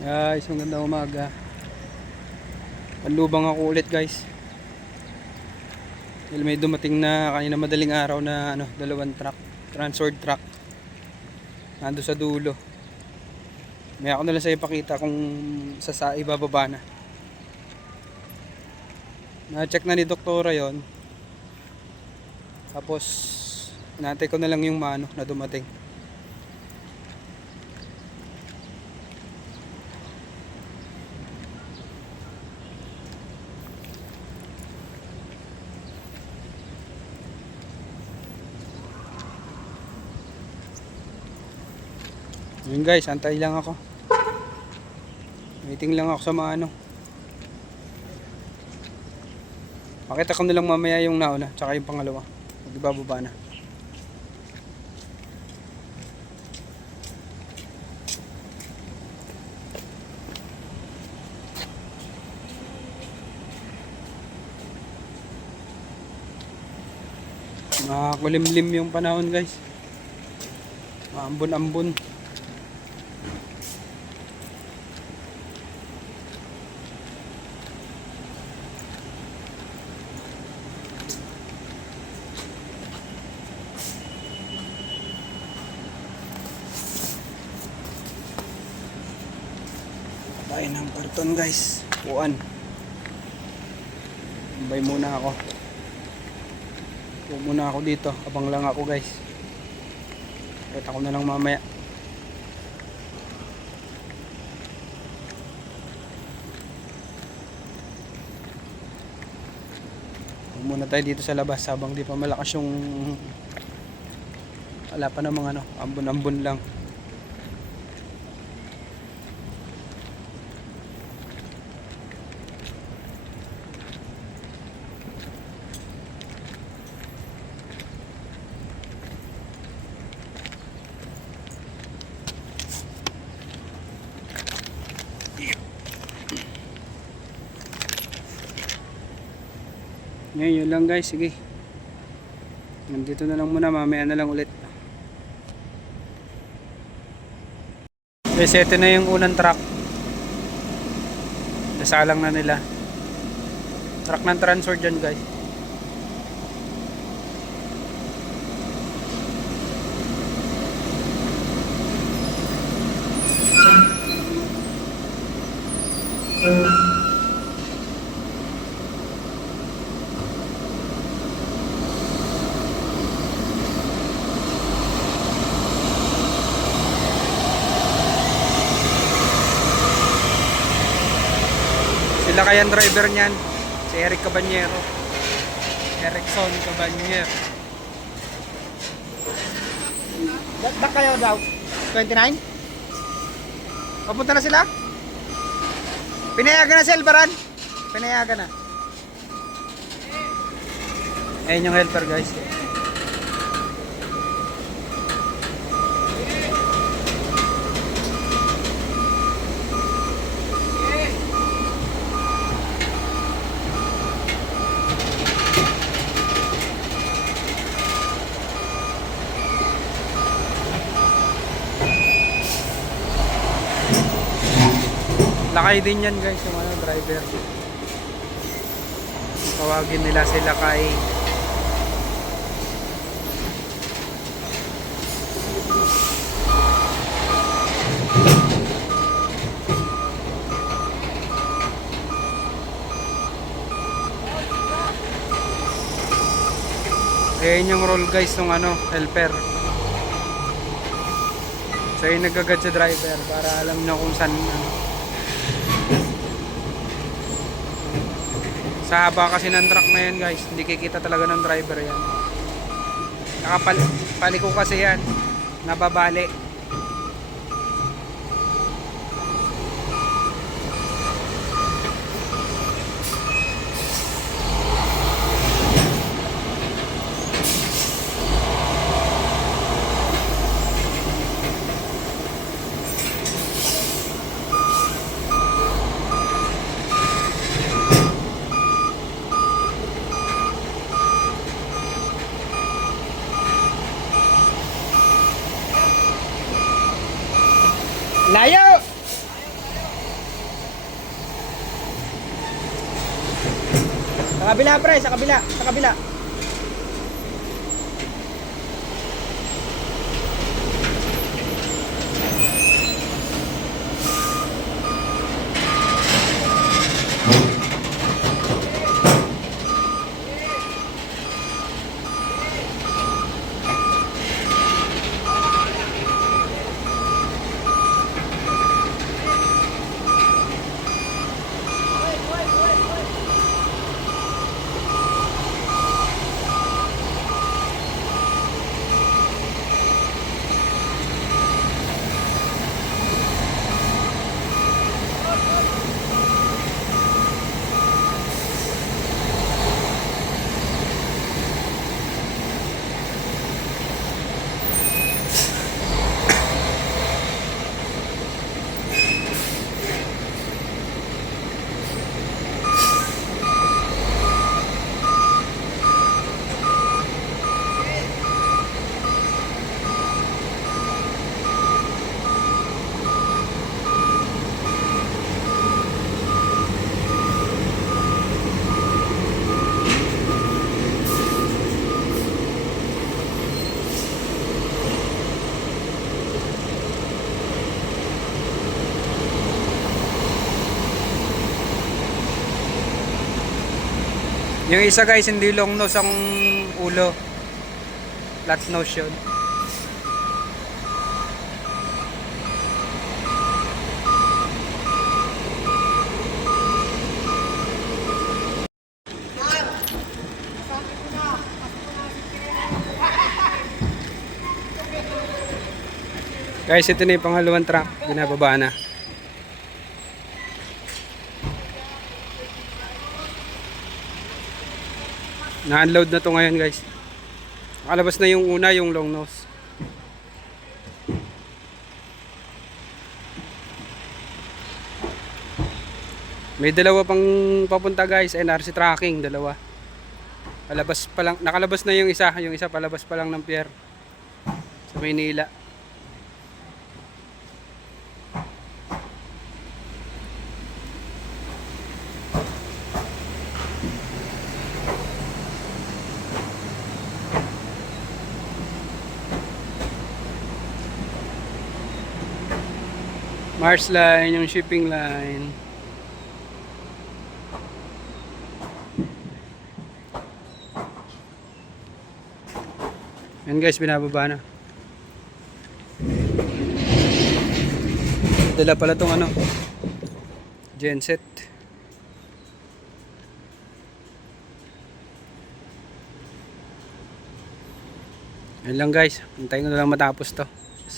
Guys, magandang umaga. Panlubang ako ulit guys. Dahil may dumating na kanina madaling araw na dalawang truck, transworld truck. Nando sa dulo. May ako na lang sa ipakita kung sa ibababa na. Na-check na ni doktora yon. Tapos inaantay ko na lang yung na dumating. Yun guys, antay lang ako. Waiting lang ako sa Pakita ko na lang mamaya yung nauna, tsaka yung pangalawa. Magbababa na. Makulimlim yung panahon guys. Maambon-ambon. Tayo ng karton guys. Puan. Tambay muna ako. Puo muna ako dito. Abang lang ako guys. Kita ko na lang mamaya. Puo muna tayo dito sa labas habang di pa malakas yung wala pa namang ambon-ambon lang. Ngayon yun lang guys, sige. Nandito na lang muna, mamaya na lang ulit. Guys, ito na yung unang truck. Nasalang na nila. Truck ng transfer dyan guys. Sila kaya ang driver niyan, si Eric Cabanyero. Erickson Cabanyero. Back kayo daw? 29? Papunta na sila? Pinayagan na si Elbaran? Pinayagan na. Ayun yung helper guys. Lakay din yan guys, yung driver. Tawagin nila si Lakay. Ayan yung role guys ng helper. So yung nagagad sa driver para alam na kung saan Sa haba kasi ng truck na yan guys, hindi kikita talaga ng driver yan. Nakapaliko kasi yan, nababali. kabila pre, sa kabila, sa kabila. Yung isa guys, hindi long nose ang ulo. Flat nose yun. Guys, ito na yung pangalawang truck. Binababa na. Na-unload na to ngayon guys. Nakalabas na yung una, yung long nose. May dalawa pang papunta guys, NRC tracking, dalawa. Palabas pa lang, nakalabas na yung isa palabas pa lang ng pier sa Maynila. Mars line, yung shipping line. Yan guys, binababa na. Dala pala tong ano, genset. Yan lang guys, hintayin ko na lang matapos to.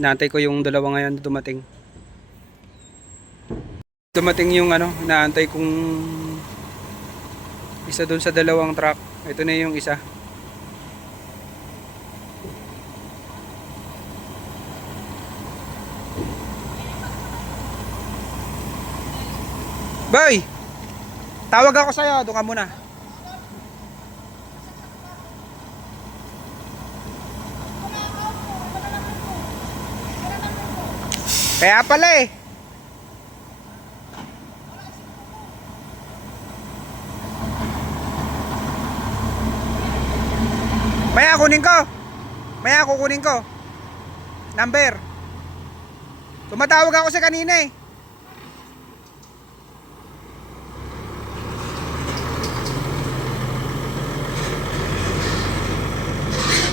Naantay ko yung dalawa ngayon dumating. Dumating yung ano, naantay kong isa doon sa dalawang truck. Ito na yung isa. Boy! Tawag ako sa'yo, doon ka muna. Kaya pala eh. Maya kunin ko. Maya kukunin ko. Number. Tumatawag ako sa kanina eh.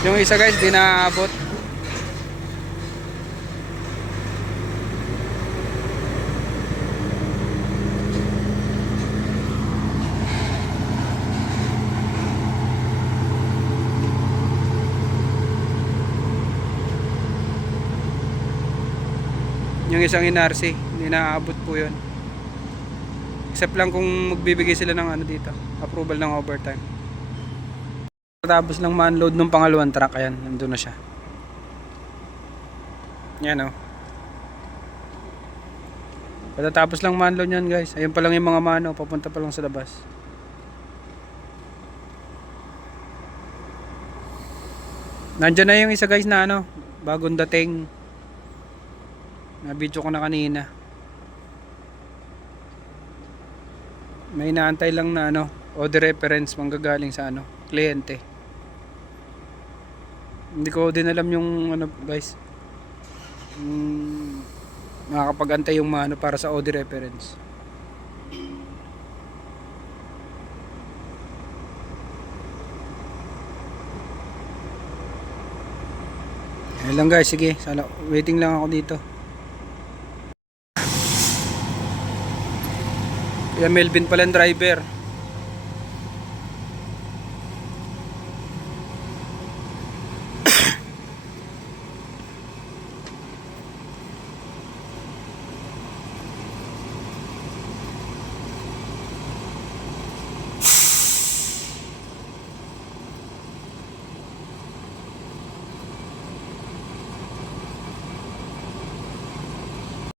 Yung isa guys, di naabot. Yung isang NRC, hindi naaabot po yun. Except lang kung magbibigay sila ng ano dito, approval ng overtime. Tapos lang ma-unload ng pangalawang truck, ayan, nandun na siya. Yan o. Pagkatapos lang ma-unload yan guys, ayun pa lang yung mga mano, papunta pa lang sa labas. Nandyan na yung isa guys na ano, bagong dating. Na-video ko na kanina. May inaantay lang na ano, order reference manggagaling sa ano, kliyente. Hindi ko din alam yung ano guys. Makakapag-antay yung mga ano para sa order reference. Ayun lang guys, sige. Waiting lang ako dito. Kaya Melvin pala ang driver.